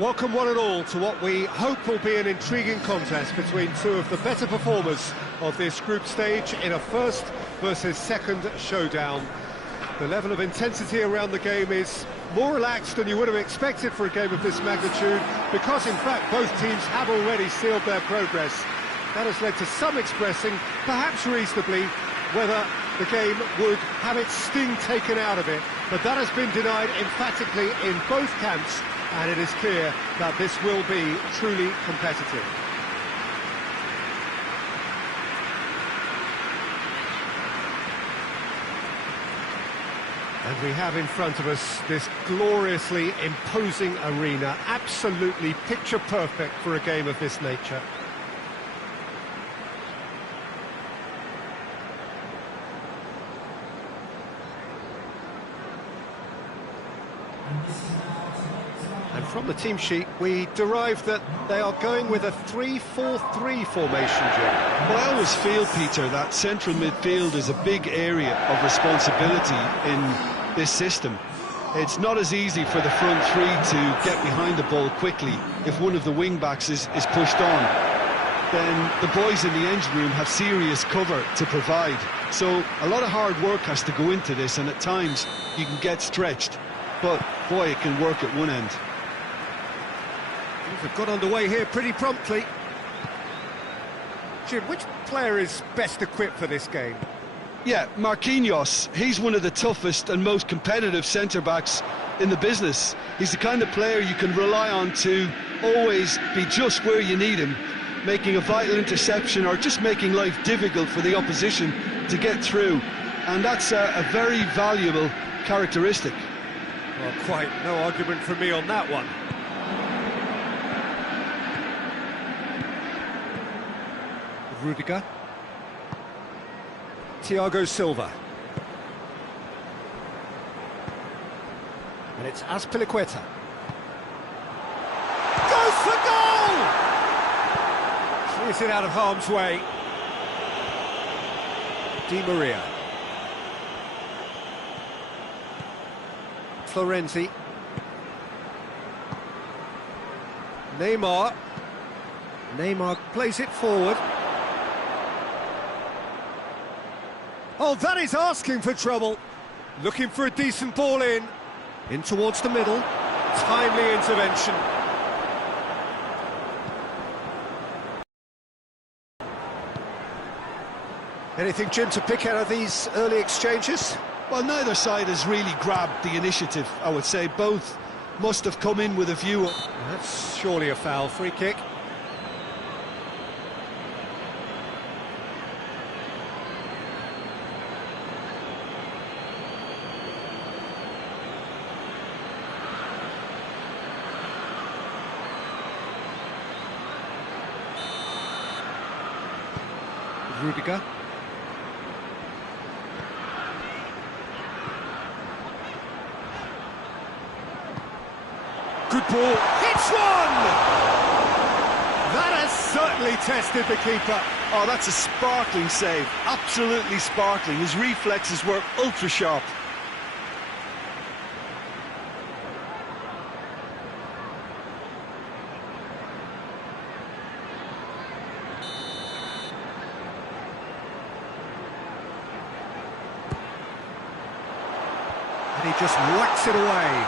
Welcome one and all to what we hope will be an intriguing contest between two of the better performers of this group stage in a first versus second showdown. The level of intensity around the game is more relaxed than you would have expected for a game of this magnitude, because in fact both teams have already sealed their progress. That has led to some expressing, perhaps reasonably, whether the game would have its sting taken out of it, but that has been denied emphatically in both camps, and it is clear that this will be truly competitive. And we have in front of us this gloriously imposing arena, absolutely picture perfect for a game of this nature. And from the team sheet, we derive that they are going with a 3-4-3 formation, Jim. Well, I always feel, Peter, that central midfield is a big area of responsibility in this system. It's not as easy for the front three to get behind the ball quickly if one of the wing-backs is pushed on. Then the boys in the engine room have serious cover to provide. So a lot of hard work has to go into this, and at times you can get stretched. But, boy, it can work at one end. They've got underway here pretty promptly. Jim, which player is best equipped for this game? Yeah, Marquinhos. He's one of the toughest and most competitive centre-backs in the business. He's the kind of player you can rely on to always be just where you need him, making a vital interception or just making life difficult for the opposition to get through. And that's a very valuable characteristic. Well, quite no argument from me on that one. Rudiger. Thiago Silva. And it's Azpilicueta. Goes for goal! Clears it out of harm's way. Di Maria. Florenzi. Neymar. Neymar plays it forward. Oh, that is asking for trouble. Looking for a decent ball in towards the middle. Timely intervention. Anything, Jim, to pick out of these early exchanges? Well, neither side has really grabbed the initiative, I would say. Both must have come in with a view. That's surely a foul. Free kick. Rudiger. Good ball. Hits one! That has certainly tested the keeper. Oh, that's a sparkling save. Absolutely sparkling. His reflexes were ultra sharp. And he just whacks it away.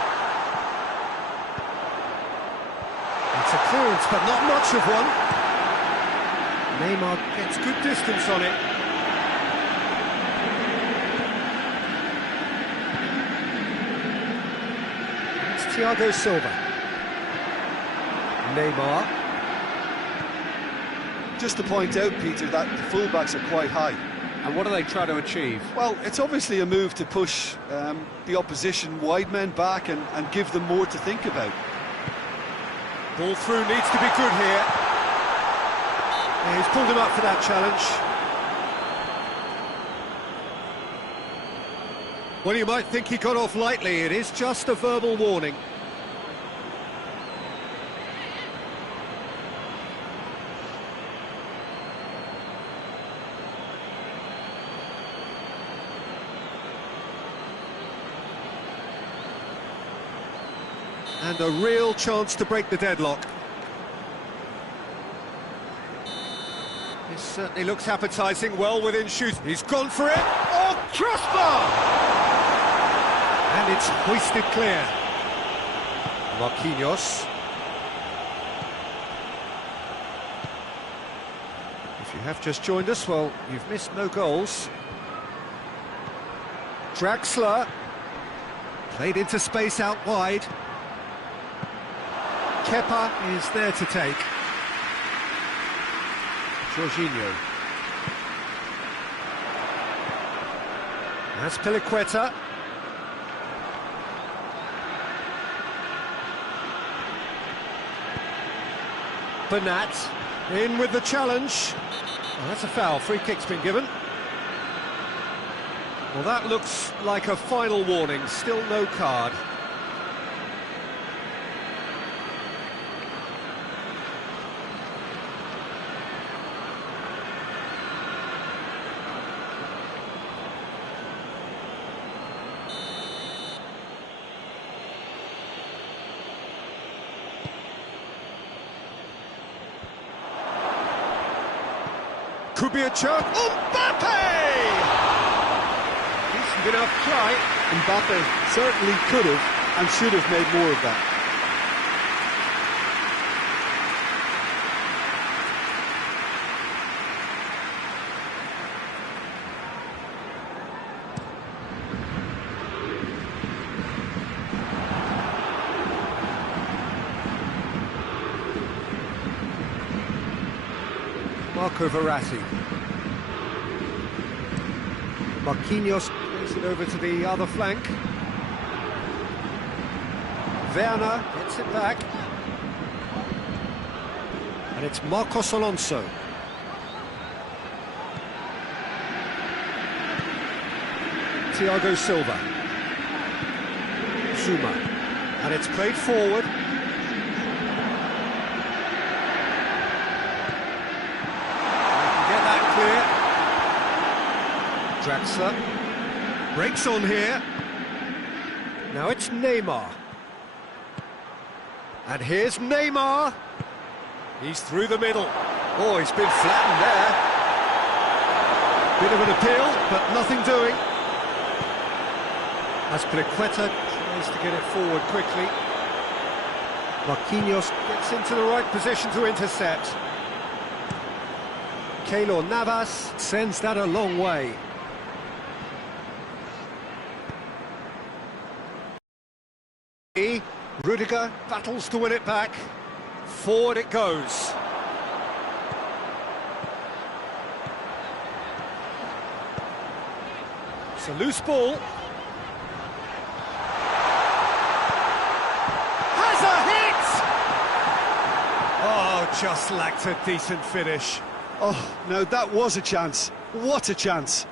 It's a clearance, but not much of one. Neymar gets good distance on it. It's Thiago Silva. Neymar. Just to point out, Peter, that the fullbacks are quite high. And what do they try to achieve? Well, it's obviously a move to push the opposition wide men back and give them more to think about. Ball through needs to be good here. Yeah, he's pulled him up for that challenge. Well, you might think he got off lightly. It is just a verbal warning. and a real chance to break the deadlock. This certainly looks appetising, well within shoot. He's gone for it. Oh, crossbar! And it's hoisted clear. Marquinhos. If you have just joined us, well, you've missed no goals. Draxler. Played into space out wide. Kepa is there to take. Jorginho. That's Piliqueta. Bernat in with the challenge. Oh, that's a foul. Free kick's been given. Well, that looks like a final warning. Still no card. Could be a chance. Mbappe! Decent enough try. Mbappe certainly could have and should have made more of that. Marco Verratti. Marquinhos plays it over to the other flank. Werner gets it back. And it's Marcos Alonso. Thiago Silva. Zuma. And it's played forward. Draxler breaks on here. Now it's Neymar. And here's Neymar. He's through the middle. Oh, he's been flattened there. Bit of an appeal, but nothing doing. As Piliqueta tries to get it forward quickly. Marquinhos gets into the right position to intercept. Keylor Navas sends that a long way. Rudiger battles to win it back. Forward it goes. It's a loose ball. Has a hit! Oh, just lacked a decent finish. Oh, no, that was a chance. What a chance.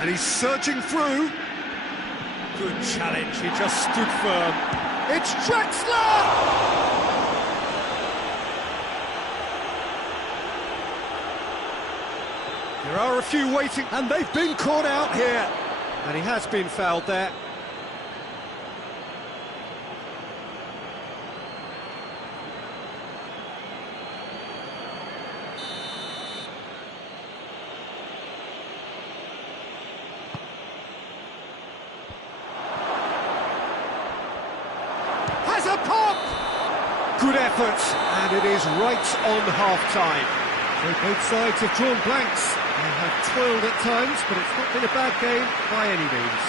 And he's surging through. Good challenge, he just stood firm. It's Draxler! There are a few waiting, and they've been caught out here. And he has been fouled there. A pop! Good effort, and it is right on half-time. So both sides have drawn blanks. They have toiled at times, but it's not been a bad game by any means.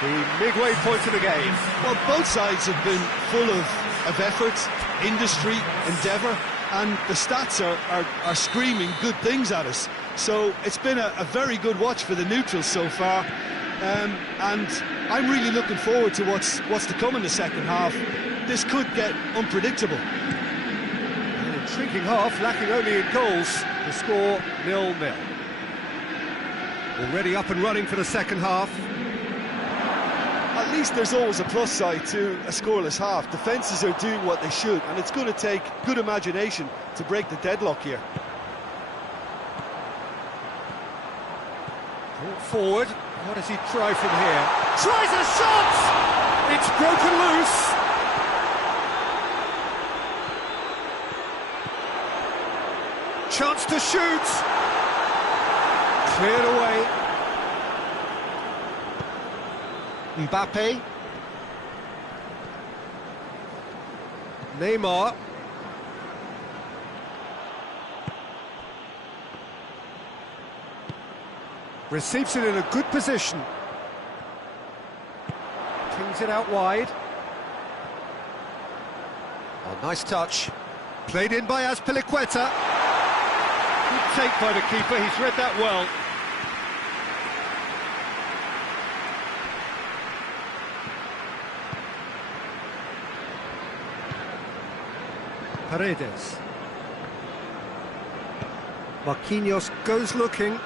The midway point of the game. Well, both sides have been full of effort, industry, endeavour, and the stats are screaming good things at us. So it's been a very good watch for the neutrals so far. And I'm really looking forward to what's to come in the second half. This could get unpredictable. An intriguing half, lacking only in goals. The score 0-0. Already up and running for the second half. At least there's always a plus side to a scoreless half. Defences are doing what they should, and it's going to take good imagination to break the deadlock here. Brought forward. What does he try from here? Tries a shot! It's broken loose. Chance to shoot. Cleared away. Mbappe. Neymar. Receives it in a good position. Kings it out wide. Oh, nice touch. Played in by Azpilicueta. Good take by the keeper, he's read that well. Paredes. Marquinhos goes looking.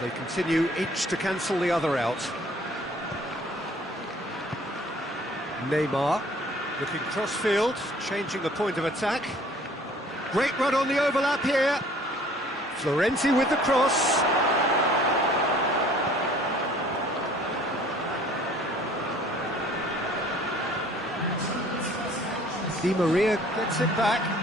They continue each to cancel the other out. Neymar looking cross-field, changing the point of attack. Great run on the overlap here. Florenzi with the cross. Di Maria gets it back.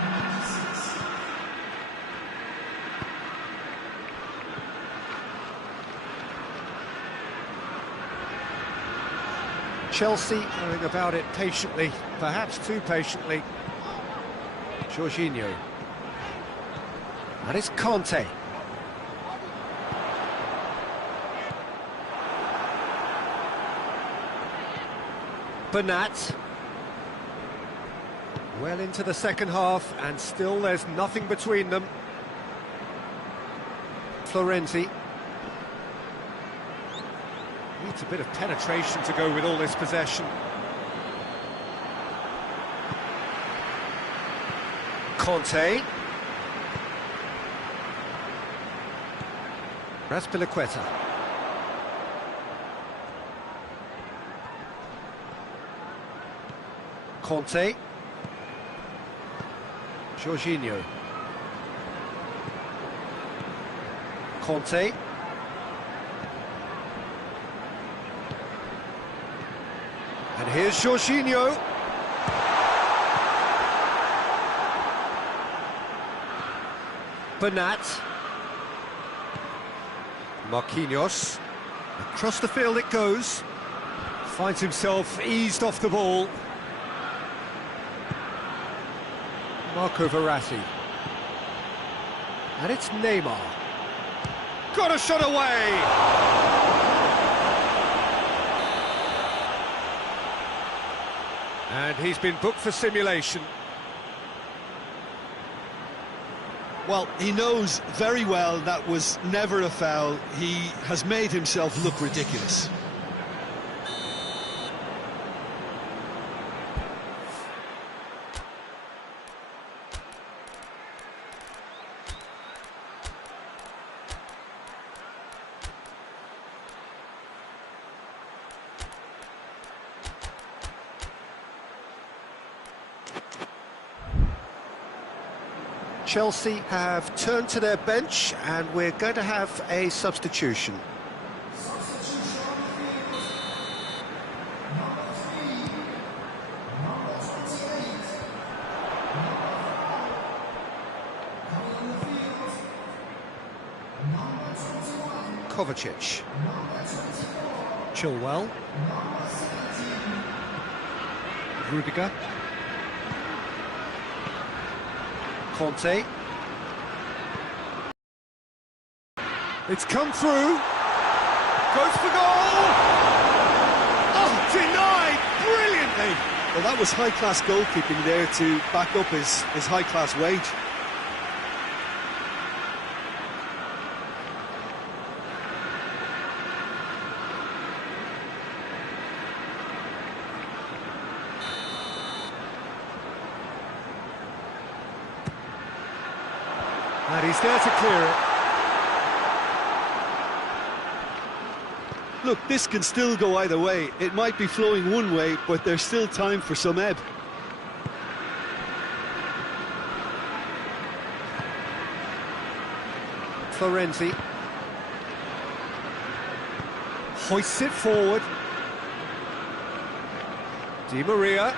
Chelsea going about it patiently, perhaps too patiently. Jorginho. That is Conte. Bernat. Well into the second half, and still there's nothing between them. Florenzi. Needs a bit of penetration to go with all this possession. Conte. Azpilicueta. Conte. Jorginho. Conte. And here's Jorginho. Bernat. Marquinhos. Across the field it goes. Finds himself eased off the ball. Marco Verratti. And it's Neymar. Got a shot away! And he's been booked for simulation. Well, he knows very well that was never a foul. He has made himself look ridiculous. Chelsea have turned to their bench, and we're going to have a substitution. Kovacic. Chilwell. Rudiger. Conte. It's come through. Goes for goal. Oh, denied brilliantly. Well, that was high-class goalkeeping there to back up his high-class wage. And he's there to clear it. Look, this can still go either way. It might be flowing one way, but there's still time for some ebb. Florenzi hoists it forward. Di Maria.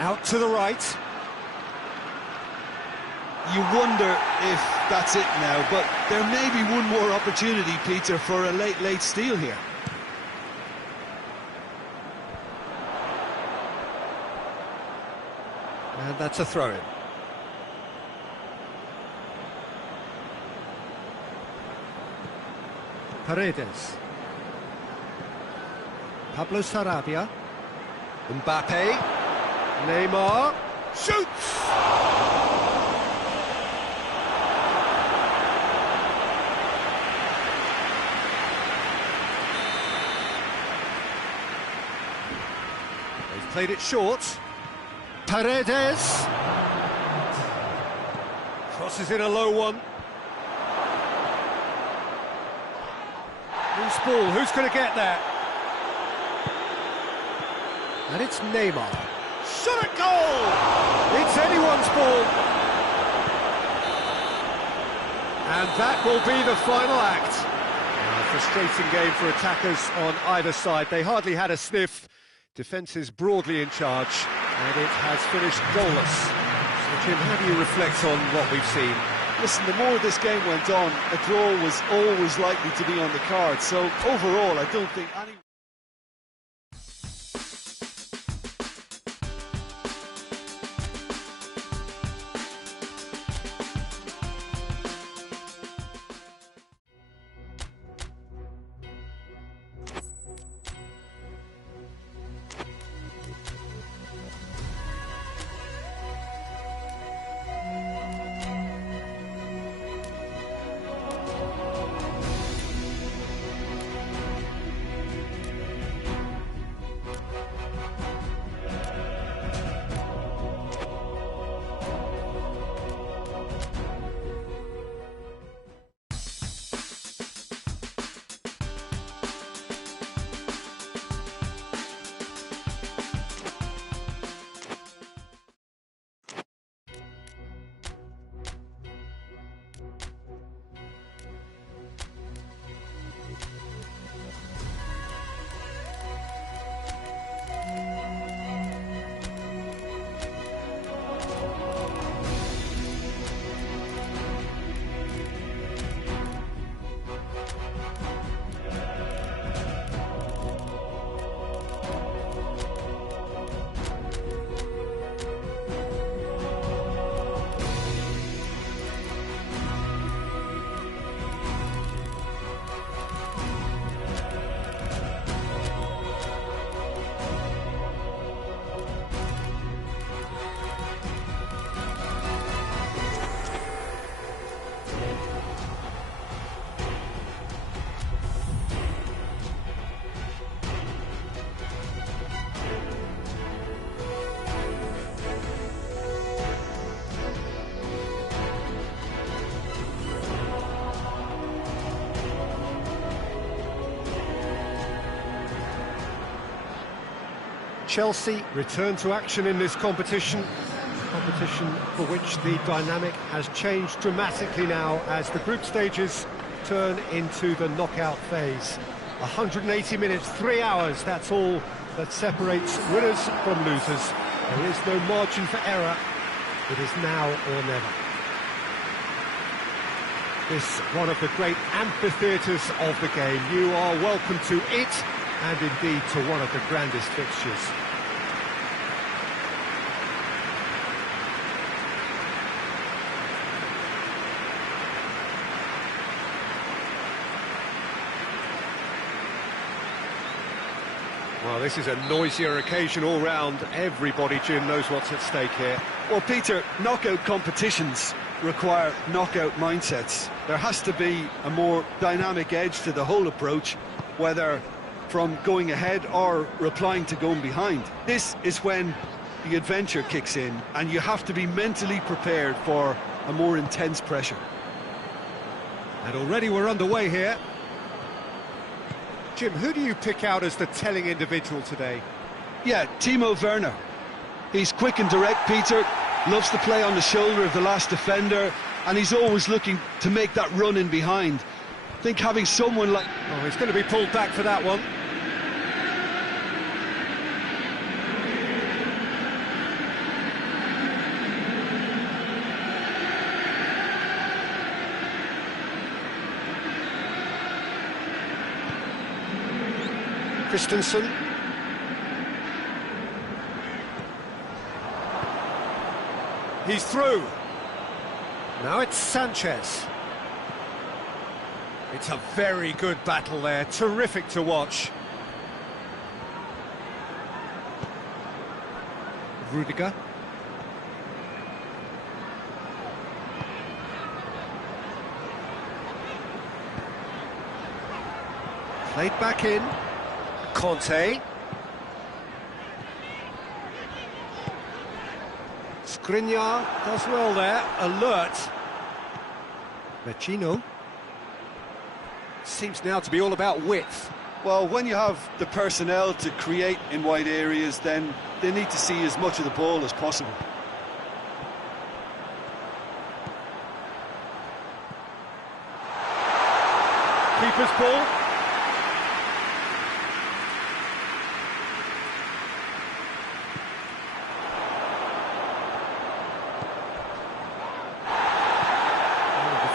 Out to the right. You wonder if that's it now, but there may be one more opportunity, Peter, for a late steal here. And that's a throw-in. Paredes. Pablo Sarabia. Mbappe. Neymar. Shoots! They've played it short. Paredes. Crosses in a low one. Loose ball, who's going to get there? And it's Neymar. Shot at goal! It's anyone's ball. And that will be the final act. A frustrating game for attackers on either side. They hardly had a sniff. Defence is broadly in charge, and it has finished goalless. So, Jim, how do you reflect on what we've seen? Listen, the more this game went on, a draw was always likely to be on the card. So, overall, I don't think any... Chelsea return to action in this competition for which the dynamic has changed dramatically now as the group stages turn into the knockout phase. 180 minutes, 3 hours, that's all that separates winners from losers. There is no margin for error. It is now or never. This one of the great amphitheatres of the game. You are welcome to it, and indeed to one of the grandest fixtures. Well, this is a noisier occasion all round. Everybody, Jim, knows what's at stake here. Well, Peter, knockout competitions require knockout mindsets. There has to be a more dynamic edge to the whole approach, whether from going ahead or replying to going behind. This is when the adventure kicks in, and you have to be mentally prepared for a more intense pressure. And already we're underway here. Jim, who do you pick out as the telling individual today? Yeah, Timo Werner. He's quick and direct, Peter, loves to play on the shoulder of the last defender, and he's always looking to make that run in behind. I think having someone like... Oh, he's going to be pulled back for that one. Christensen. He's through. Now it's Sanchez. It's a very good battle there, terrific to watch. Rudiger. Played back in. Conte. Skriniar does well there, alert. Vecino. Seems now to be all about width. Well, when you have the personnel to create in wide areas, then they need to see as much of the ball as possible. Keeper's ball.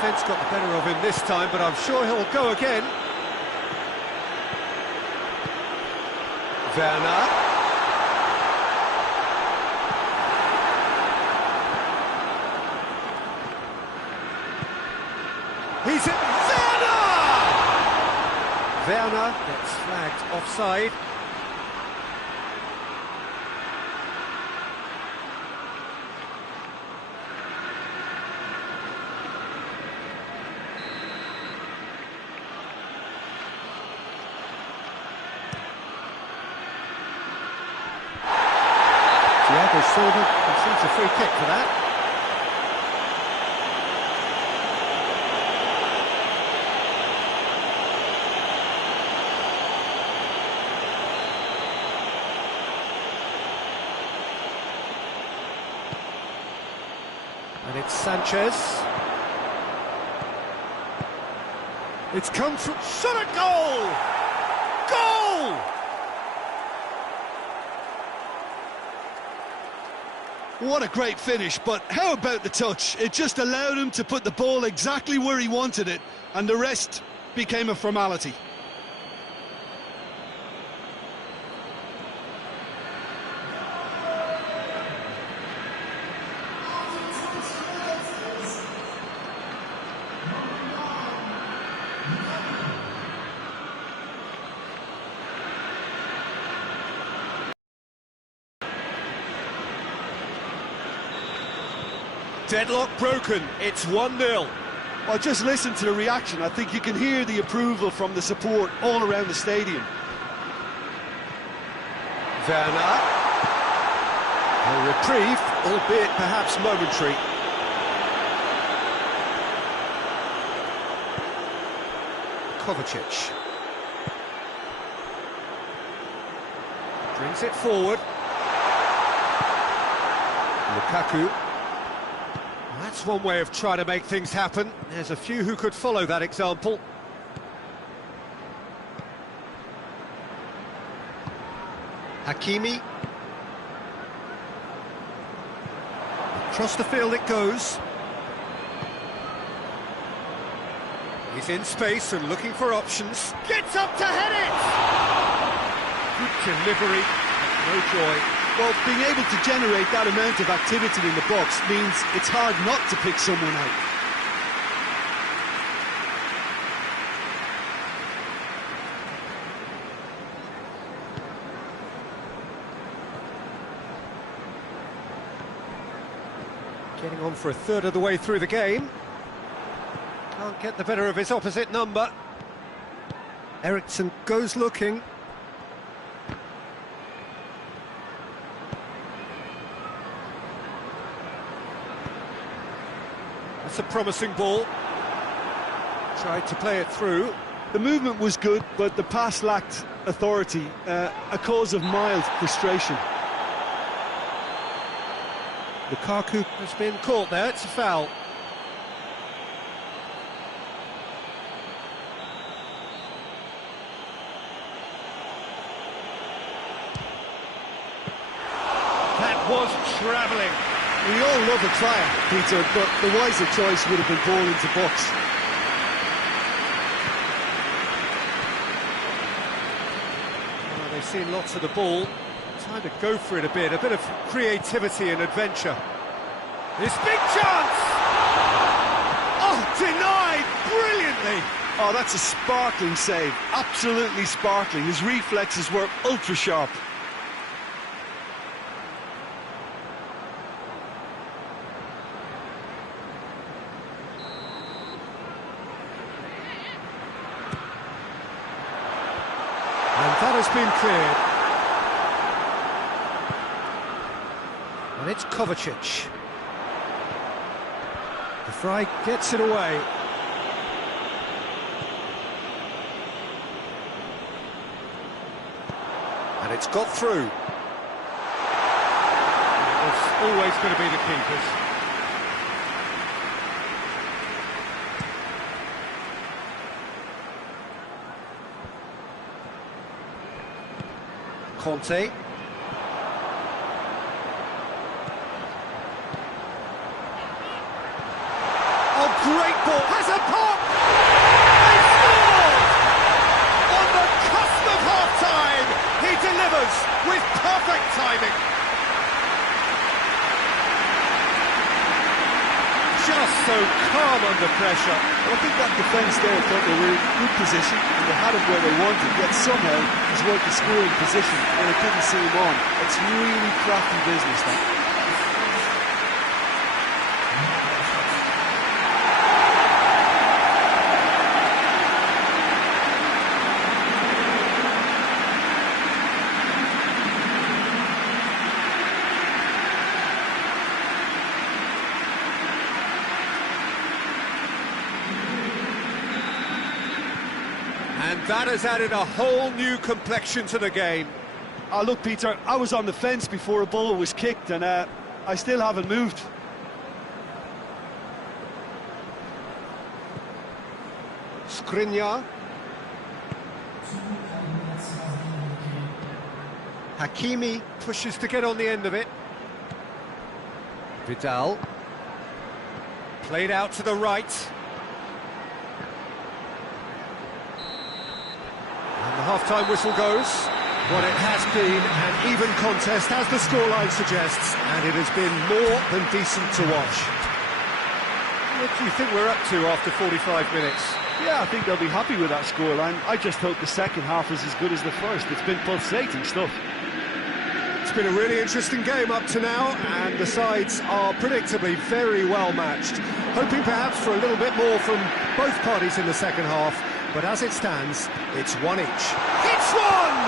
Defence got the better of him this time, but I'm sure he'll go again. Werner. He's in. Werner! Werner gets flagged offside. Thiago Silva concedes a free kick for that. And it's Sanchez. It's come from... Shot at goal! Goal! What a great finish, but how about the touch? It just allowed him to put the ball exactly where he wanted it, and the rest became a formality. Deadlock broken, it's 1-0. Well, just listen to the reaction. I think you can hear the approval from the support all around the stadium. Werner. A reprieve, albeit perhaps momentary. Kovacic. Brings it forward. Lukaku. That's one way of trying to make things happen. There's a few who could follow that example. Hakimi. Across the field it goes. He's in space and looking for options. Gets up to head it! Good delivery, no joy. Well, being able to generate that amount of activity in the box means it's hard not to pick someone out. Getting on for a third of the way through the game. Can't get the better of his opposite number. Eriksson goes looking. That's a promising ball. Tried to play it through. The movement was good, but the pass lacked authority, a cause of mild frustration. Lukaku has been caught there, it's a foul. That was travelling. We all love a trial, Peter, but the wiser choice would have been ball into box. Well, they've seen lots of the ball. Time to go for it a bit of creativity and adventure. This big chance! Oh, denied brilliantly! Oh, that's a sparkling save, absolutely sparkling. His reflexes were ultra sharp. And that has been cleared. And it's Kovacic. The Fry gets it away. And it's got through. It's always going to be the keepers. Conte. Oh, great ball! Has a pop! They scored! On the cusp of half-time, he delivers with perfect timing. Just so calm under pressure. Well, I think that defence there thought they were in good position and they had him where they wanted, yet somehow he's worked the scoring position and it didn't see him on. It's really crafty business, that. And that has added a whole new complexion to the game. Oh, look, Peter, I was on the fence before a ball was kicked and I still haven't moved. Skriniar. Hakimi pushes to get on the end of it. Vidal. Played out to the right. And the half-time whistle goes. What it has been an even contest, as the scoreline suggests, and it has been more than decent to watch. What do you think we're up to after 45 minutes? Yeah, I think they'll be happy with that scoreline. I just hope the second half is as good as the first. It's been pulsating stuff. It's been a really interesting game up to now, and the sides are predictably very well matched. Hoping perhaps for a little bit more from both parties in the second half, but as it stands, it's one each. It's one!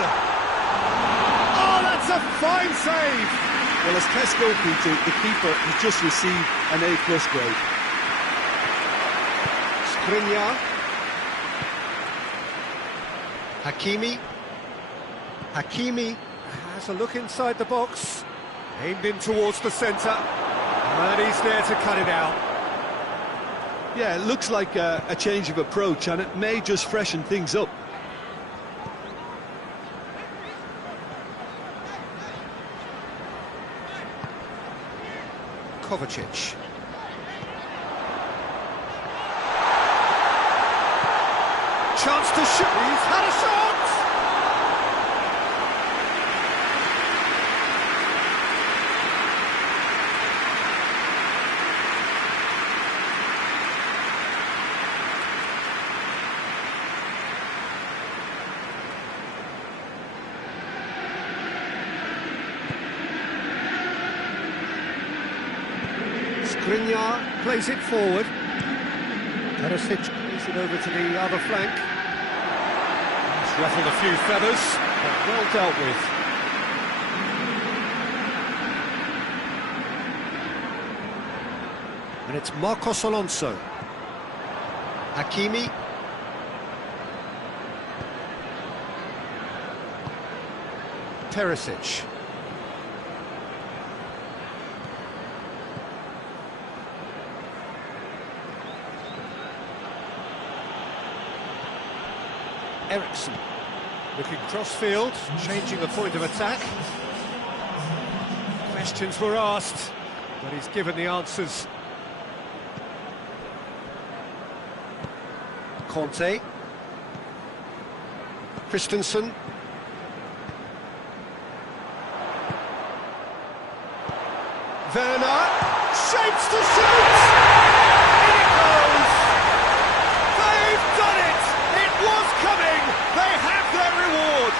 Oh, that's a fine save! Well, as Tesco Peter, the keeper has just received an A+ grade. Skriniar. Hakimi. Hakimi has a look inside the box, aimed in towards the centre, and he's there to cut it out. Yeah, it looks like a change of approach, and it may just freshen things up. Kovacic. Chance to shoot. He's had a shot! Skriniar plays it forward. Perisic plays it over to the other flank. He's ruffled a few feathers, but well dealt with. And it's Marcos Alonso. Hakimi. Perisic. Ericsson. Looking cross-field, changing the point of attack. Questions were asked, but he's given the answers. Conte. Christensen. Werner. Shapes to shoot! In it goes! They've done it! It was coming! They have their reward!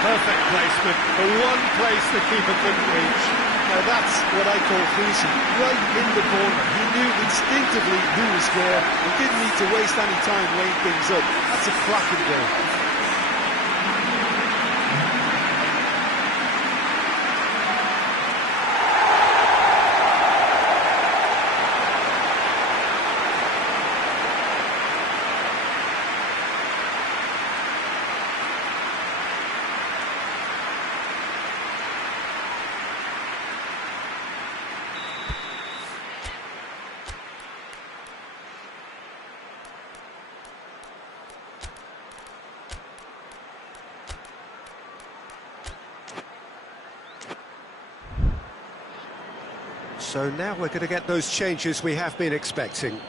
Perfect placement, the one place the keeper couldn't reach. Now that's what I call finishing, right in the corner. He knew instinctively who was where and didn't need to waste any time weighing things up. That's a cracking goal. So now we're going to get those changes we have been expecting.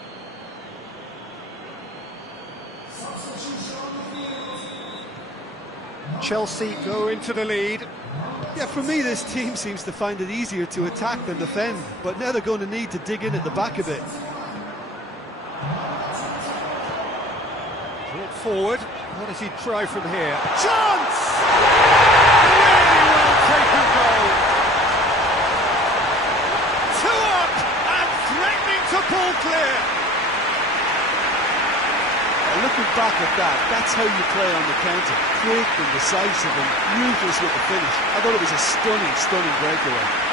Chelsea go into the lead. Yeah, for me this team seems to find it easier to attack than defend, but now they're going to need to dig in at the back a bit. Brought forward. What does he try from here? Chance! Really well taken goal. To pull clear. Looking back at that, that's how you play on the counter. Quick and decisive and ruthless with the finish. I thought it was a stunning, stunning breakaway.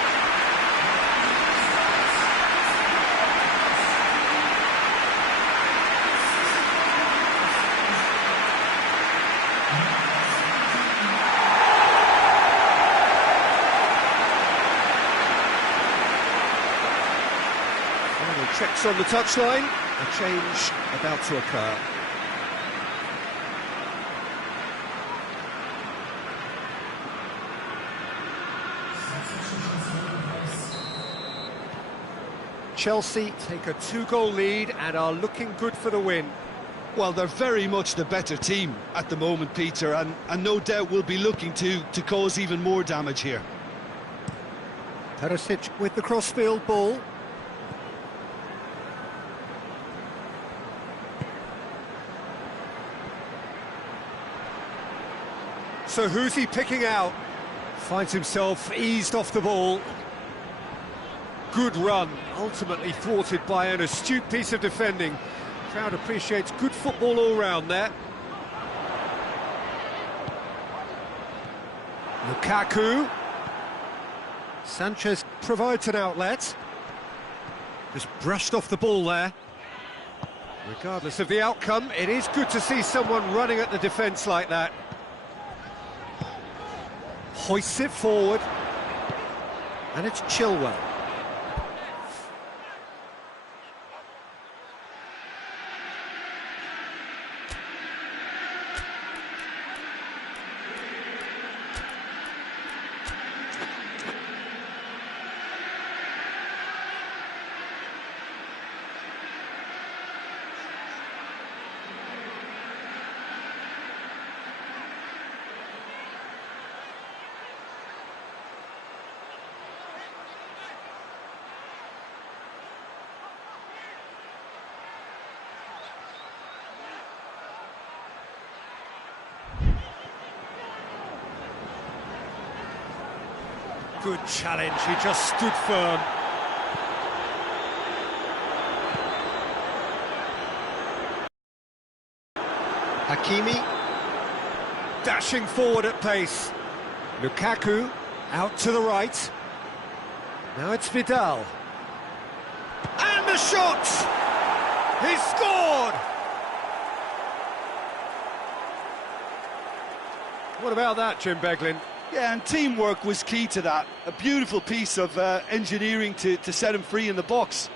Checks on the touchline, a change about to occur. Chelsea take a 2-goal lead and are looking good for the win. Well, they're very much the better team at the moment, Peter, and no doubt will be looking to cause even more damage here. Perisic with the crossfield ball. So who's he picking out? Finds himself eased off the ball. Good run, ultimately thwarted by an astute piece of defending. Crowd appreciates good football all round there. Lukaku. Sanchez provides an outlet. Just brushed off the ball there. Regardless of the outcome, it is good to see someone running at the defence like that. Hoists it forward, and it's Chilwell. Good challenge, he just stood firm. Hakimi, dashing forward at pace. Lukaku, out to the right. Now it's Vidal. And the shot! He's scored! What about that, Jim Beglin? Yeah, and teamwork was key to that. A beautiful piece of engineering to set him free in the box.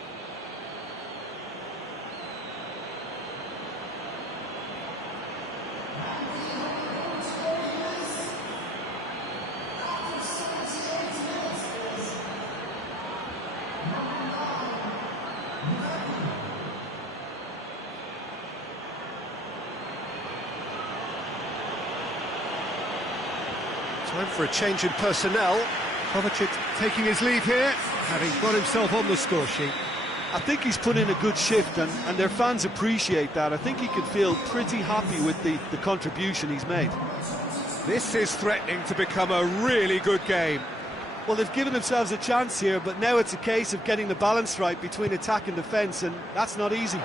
Time for a change in personnel. Kovacic taking his leave here, having got himself on the score sheet. I think he's put in a good shift, and their fans appreciate that. I think he can feel pretty happy with the contribution he's made. This is threatening to become a really good game. Well, they've given themselves a chance here, but now it's a case of getting the balance right between attack and defence, and that's not easy.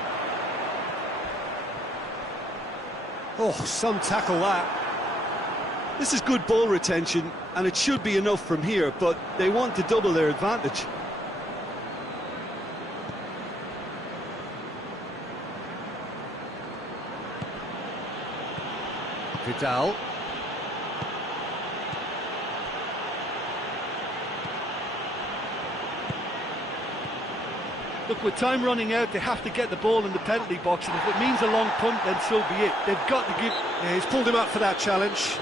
Oh, some tackle that. This is good ball retention, and it should be enough from here, but they want to double their advantage. Vidal. Look, with time running out, they have to get the ball in the penalty box, and if it means a long punt, then so be it. They've got to give... Yeah, he's pulled him up for that challenge.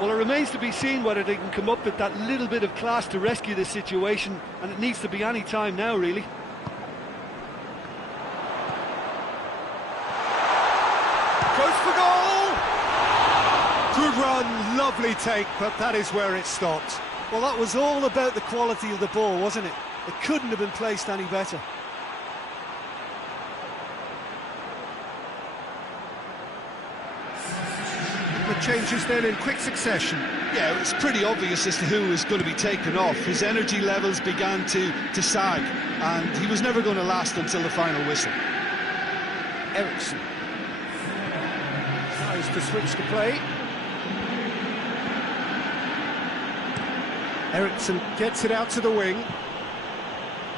Well, it remains to be seen whether they can come up with that little bit of class to rescue this situation, and it needs to be any time now, really. Goes for goal! Good run, lovely take, but that is where it stopped. Well, that was all about the quality of the ball, wasn't it? It couldn't have been placed any better. The changes then in quick succession. Yeah, it was pretty obvious as to who was going to be taken off. His energy levels began to sag, and he was never going to last until the final whistle. Ericsson tries to switch the play. Ericsson gets it out to the wing,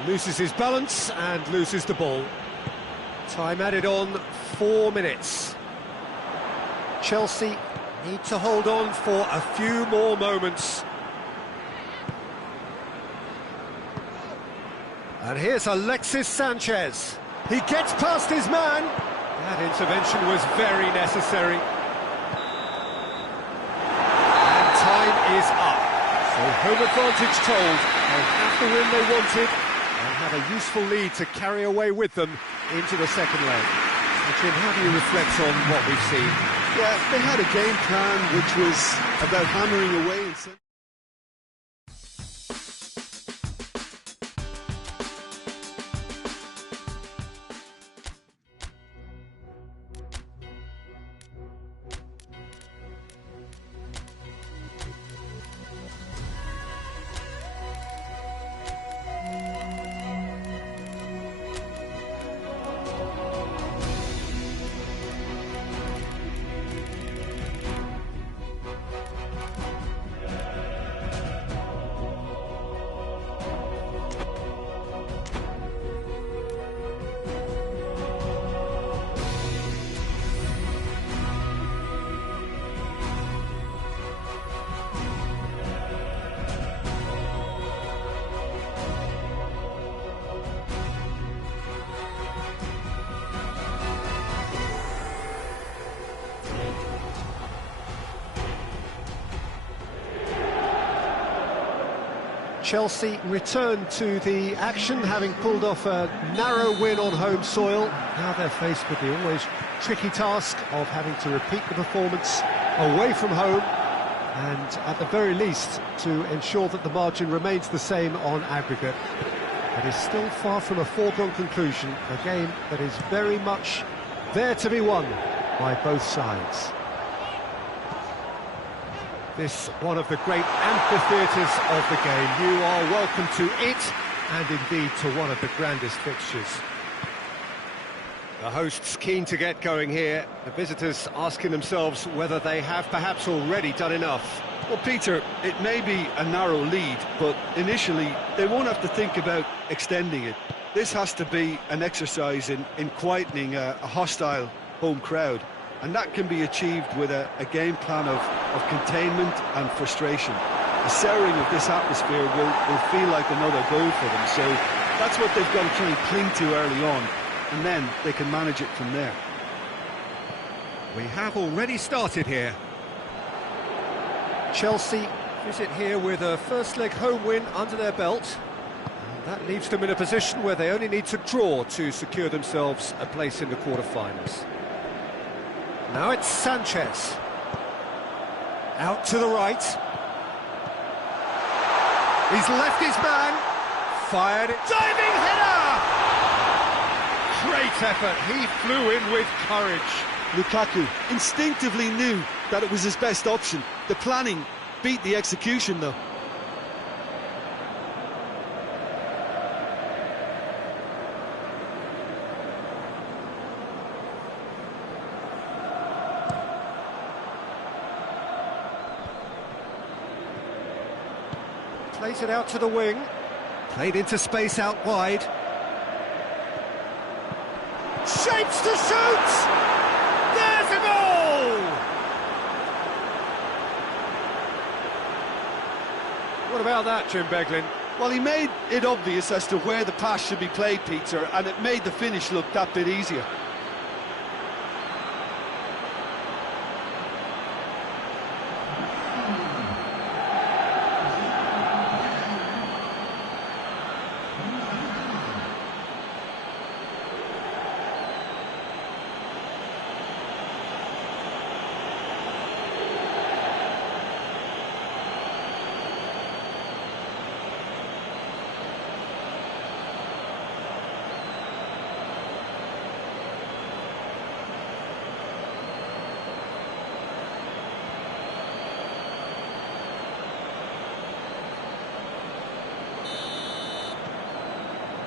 loses his balance and loses the ball. Time added on, 4 minutes. Chelsea need to hold on for a few more moments. And here's Alexis Sanchez. He gets past his man. That intervention was very necessary. And time is up. So home advantage told. They have the win they wanted and have a useful lead to carry away with them into the second leg. So Jim, how do you reflect on what we've seen? Yeah, they had a game plan which was about hammering away and... Chelsea return to the action, having pulled off a narrow win on home soil. Now they're faced with the always tricky task of having to repeat the performance away from home, and at the very least to ensure that the margin remains the same on aggregate. It is still far from a foregone conclusion, a game that is very much there to be won by both sides. This one of the great amphitheatres of the game. You are welcome to it, and indeed to one of the grandest fixtures. The hosts keen to get going here. The visitors asking themselves whether they have perhaps already done enough. Well, Peter, it may be a narrow lead, but initially they won't have to think about extending it. This has to be an exercise in quietening a hostile home crowd, and that can be achieved with a game plan of containment and frustration. The souring of this atmosphere will feel like another goal for them, so that's what they've got to try and cling to early on, and then they can manage it from there. We have already started here. Chelsea visit here with a first leg home win under their belt. And that leaves them in a position where they only need to draw to secure themselves a place in the quarter-finals. Now it's Sanchez. Out to the right. He's left his man. Fired it. Diving header! Great effort. He flew in with courage. Lukaku instinctively knew that it was his best option. The planning beat the execution, though. Plays it out to the wing. Played into space out wide. Shapes to shoot! There's a goal! What about that, Jim Beglin? Well, he made it obvious as to where the pass should be played, Peter, and it made the finish look that bit easier.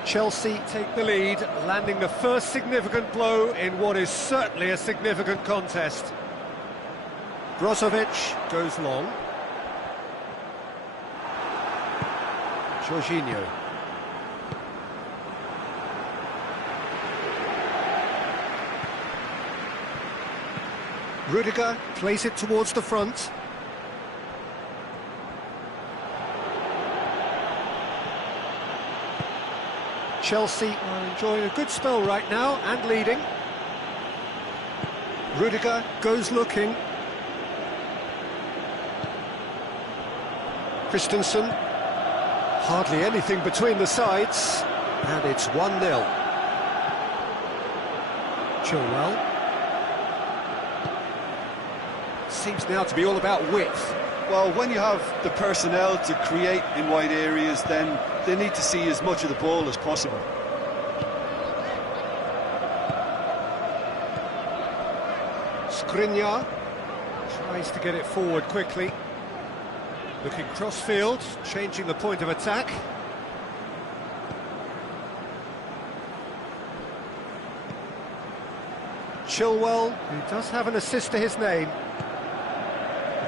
Chelsea take the lead, landing the first significant blow in what is certainly a significant contest. Brozovic goes long. Jorginho. Rudiger plays it towards the front. Chelsea are enjoying a good spell right now and leading. Rudiger goes looking. Christensen. Hardly anything between the sides. And it's 1-0. Chilwell. Seems now to be all about width. Well, when you have the personnel to create in wide areas, then they need to see as much of the ball as possible. Skriniar tries to get it forward quickly. Looking cross-field, changing the point of attack. Chilwell, who does have an assist to his name.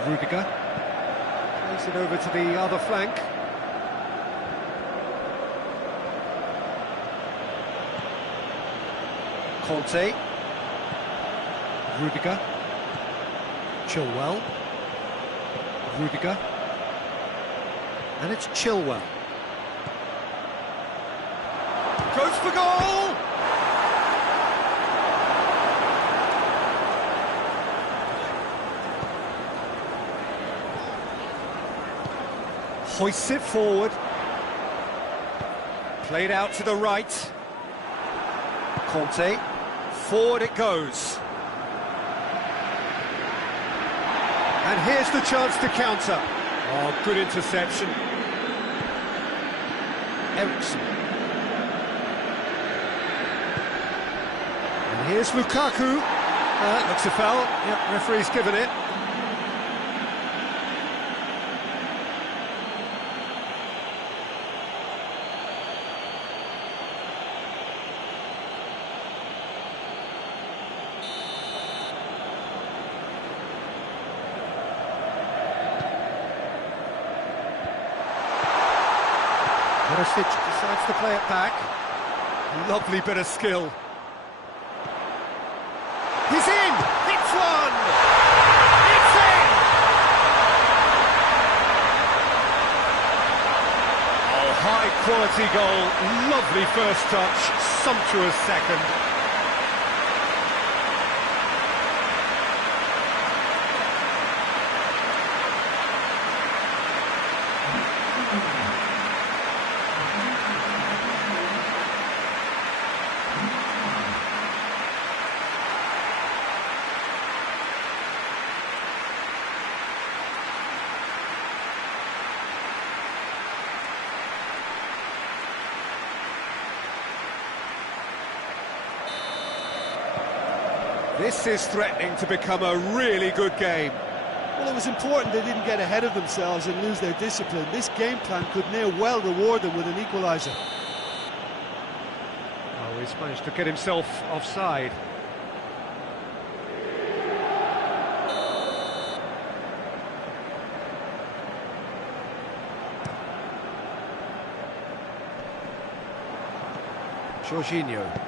Rudiger. Plays it over to the other flank. Conte. Rudiger. Chilwell. Rudiger. And it's Chilwell. Goes for goal! Hoists it forward. Played out to the right. Conte. Forward it goes. And here's the chance to counter. Oh, good interception. Eriksson. And here's Lukaku. Looks a foul. Yep, referee's given it. Perisic decides to play it back. Lovely bit of skill. He's in! Hits one! It's in! Oh, high quality goal. Lovely first touch, sumptuous second. This is threatening to become a really good game. Well, it was important they didn't get ahead of themselves and lose their discipline. This game plan could near well reward them with an equaliser. Oh, he's managed to get himself offside. Jorginho.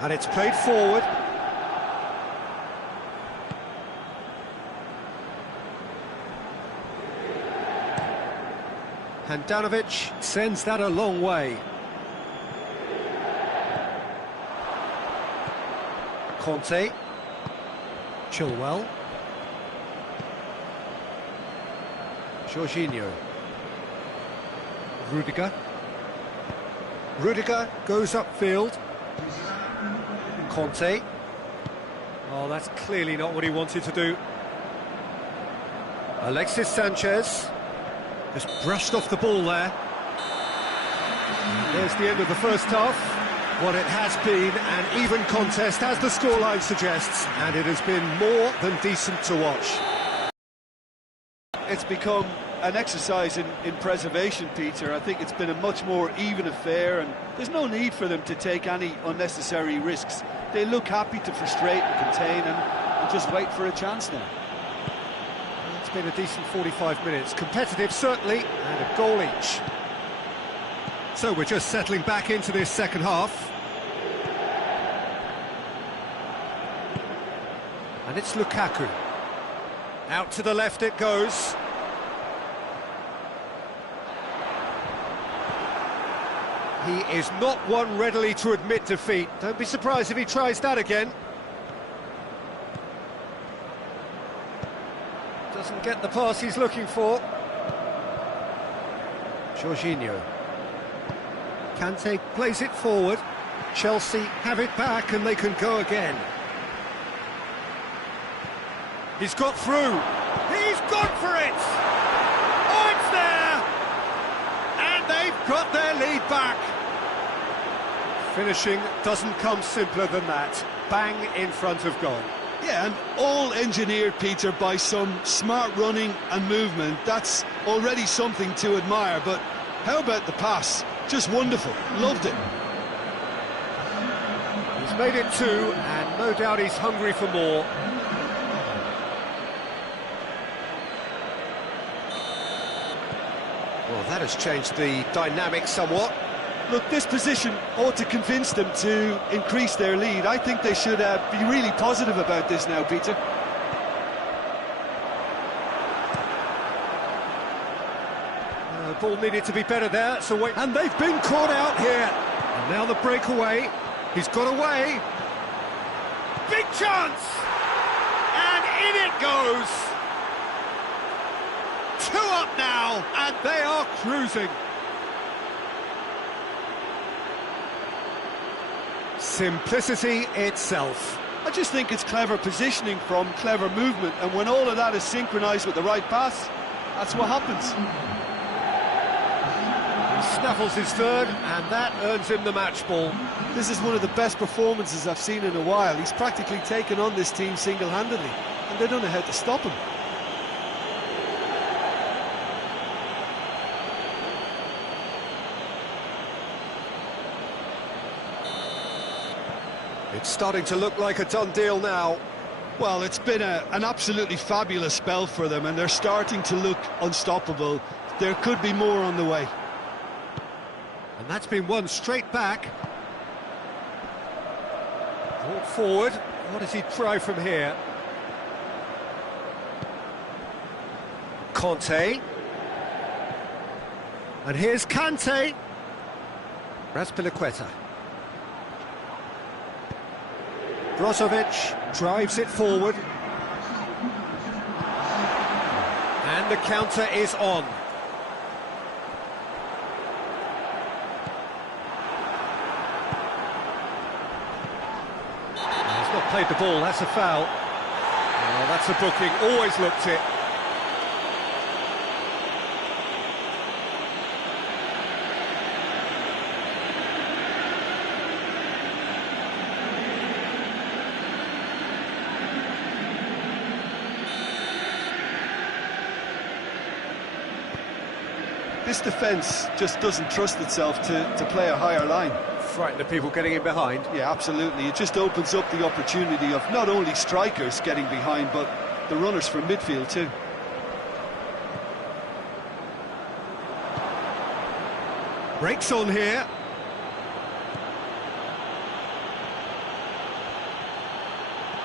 And it's played forward. Handanovic sends that a long way. Conte. Chilwell. Jorginho. Rudiger. Rudiger goes upfield. Conte. Oh, that's clearly not what he wanted to do. Alexis Sanchez. Just brushed off the ball there. There's the end of the first half. What it has been an even contest, as the scoreline suggests, and it has been more than decent to watch. It's become an exercise in preservation, Peter. I think it's been a much more even affair, and there's no need for them to take any unnecessary risks. They look happy to frustrate and contain and just wait for a chance now. It's been a decent 45 minutes. Competitive, certainly, and a goal each. So we're just settling back into this second half. And it's Lukaku. Out to the left it goes. He is not one readily to admit defeat. Don't be surprised if he tries that again. Doesn't get the pass he's looking for. Jorginho. Kante plays it forward. Chelsea have it back and they can go again. He's got through. He's gone for it! Oh, it's there! And they've got their lead back. Finishing doesn't come simpler than that. Bang in front of goal. Yeah, and all engineered, Peter, by some smart running and movement. That's already something to admire, but how about the pass? Just wonderful. Loved it. He's made it 2, and no doubt he's hungry for more. Well, that has changed the dynamic somewhat. Look, this position ought to convince them to increase their lead. I think they should be really positive about this now, Peter. Ball needed to be better there, so wait. And they've been caught out here. And now the breakaway. He's got away. Big chance! And in it goes. 2 up now, and they are cruising. Simplicity itself. I just think it's clever positioning from clever movement, and when all of that is synchronised with the right pass, that's what happens. He snaffles his third, and that earns him the match ball. This is one of the best performances I've seen in a while. He's practically taken on this team single-handedly, and they don't know how to stop him. It's starting to look like a done deal now. Well, it's been an absolutely fabulous spell for them, and they're starting to look unstoppable. There could be more on the way. And that's been won straight back. Brought forward. What does he try from here? Conte. And here's Kante. Razpilicueta. Brozovic drives it forward. And the counter is on. He's not played the ball, that's a foul. Oh, that's a booking, always looked it. This defence just doesn't trust itself to play a higher line. Frighten the people getting in behind. Yeah, absolutely. It just opens up the opportunity of not only strikers getting behind, but the runners from midfield too. Breaks on here.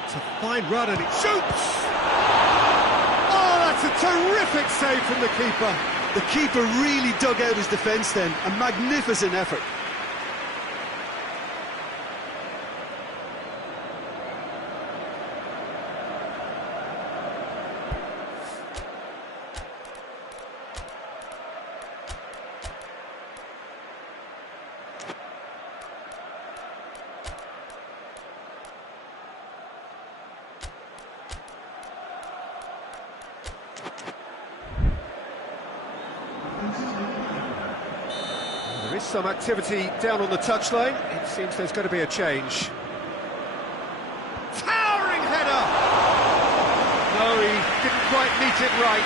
It's a fine run and it shoots! Oh, that's a terrific save from the keeper. The keeper really dug out his defence then. A magnificent effort. There is some activity down on the touchline. It seems there's going to be a change. Towering header! No, he didn't quite meet it right.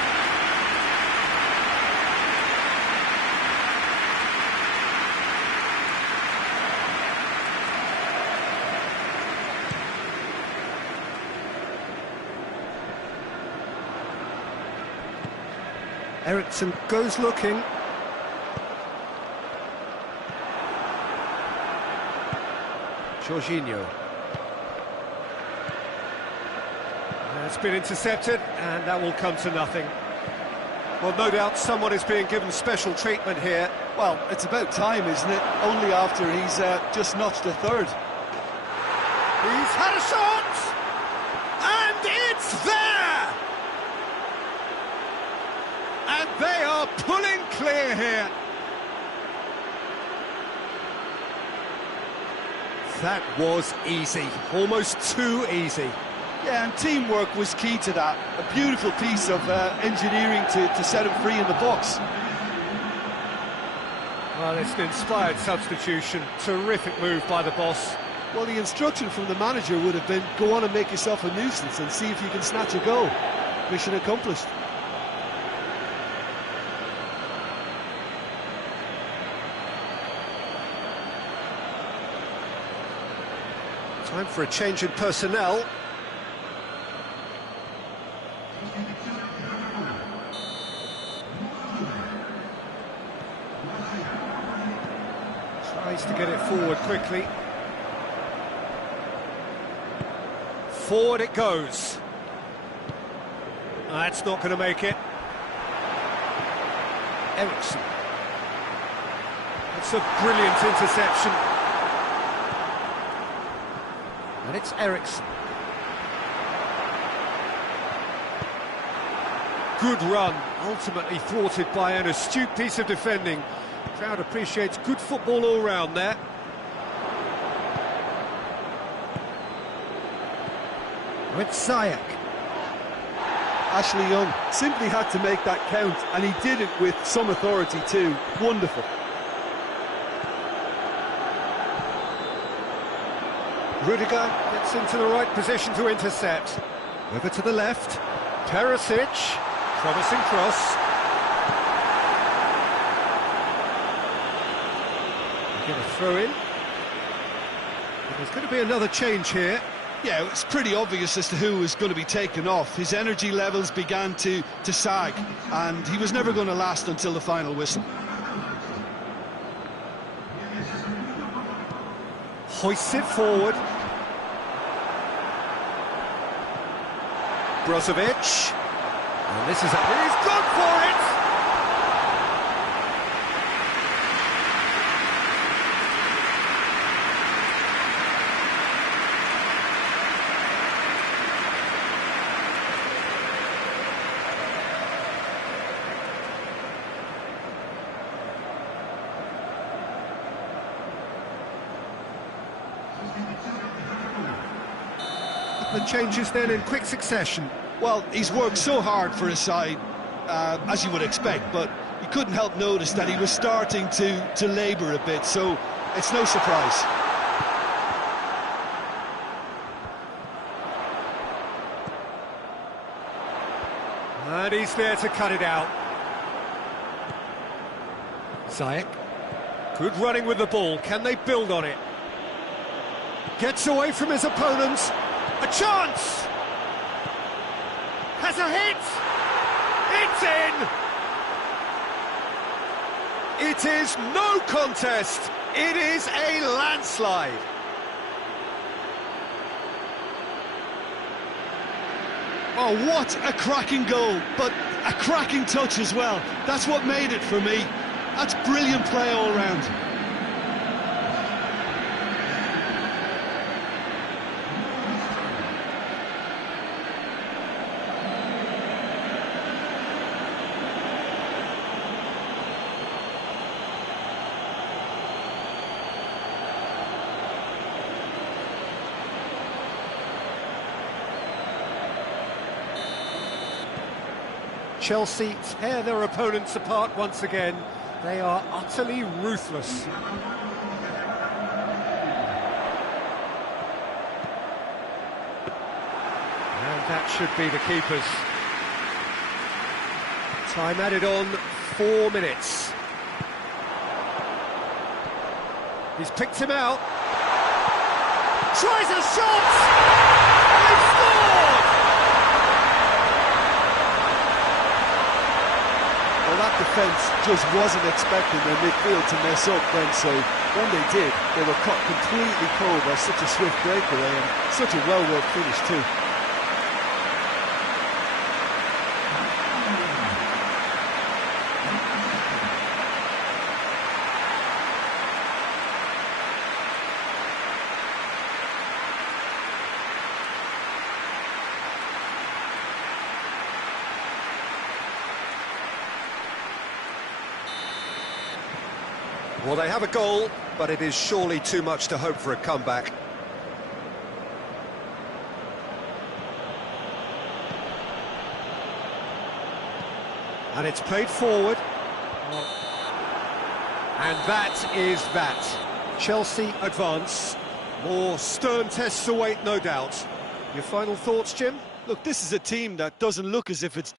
Eriksson goes looking. Jorginho. It's been intercepted, and that will come to nothing. Well, no doubt someone is being given special treatment here. Well, it's about time, isn't it? Only after he's just notched a third. He's had a shot! And it's there! And they are pulling clear here. That was easy, almost too easy. Yeah, and teamwork was key to that. A beautiful piece of engineering to set him free in the box. Well, it's an inspired substitution. Terrific move by the boss. Well, the instruction from the manager would have been, go on and make yourself a nuisance and see if you can snatch a goal. Mission accomplished. Time for a change in personnel. Tries to get it forward quickly. Forward it goes. That's not going to make it. Eriksson. It's a brilliant interception. And it's Eriksson. Good run, ultimately thwarted by an astute piece of defending. Crowd appreciates good football all round there. With Ziyech. Ashley Young simply had to make that count, and he did it with some authority too. Wonderful. Rudiger gets into the right position to intercept. Over to the left. Perisic, promising cross. Get a throw in. And there's going to be another change here. Yeah, it was pretty obvious as to who was going to be taken off. His energy levels began to sag, and he was never going to last until the final whistle. hoists it forward. Brozovic. And this is a... He's gone for it! The changes then in quick succession. Well, he's worked so hard for his side, as you would expect, but you couldn't help notice that he was starting to labour a bit, so it's no surprise. And he's there to cut it out. Ziyech. Good running with the ball. Can they build on it? Gets away from his opponents. A chance! Has a hit! It's in! It is no contest. It is a landslide. Oh, what a cracking goal, but a cracking touch as well. That's what made it for me. That's brilliant play all round. Chelsea tear their opponents apart once again. They are utterly ruthless. And that should be the keepers. Time added on, 4 minutes. He's picked him out. Tries a shot! He scored! Well, that defence just wasn't expecting their midfield to mess up then, so when they did, they were caught completely cold by such a swift breakaway and such a well-worked finish too. Well, they have a goal, but it is surely too much to hope for a comeback. And it's played forward. And that is that. Chelsea advance. More stern tests await, no doubt. Your final thoughts, Jim? Look, this is a team that doesn't look as if it's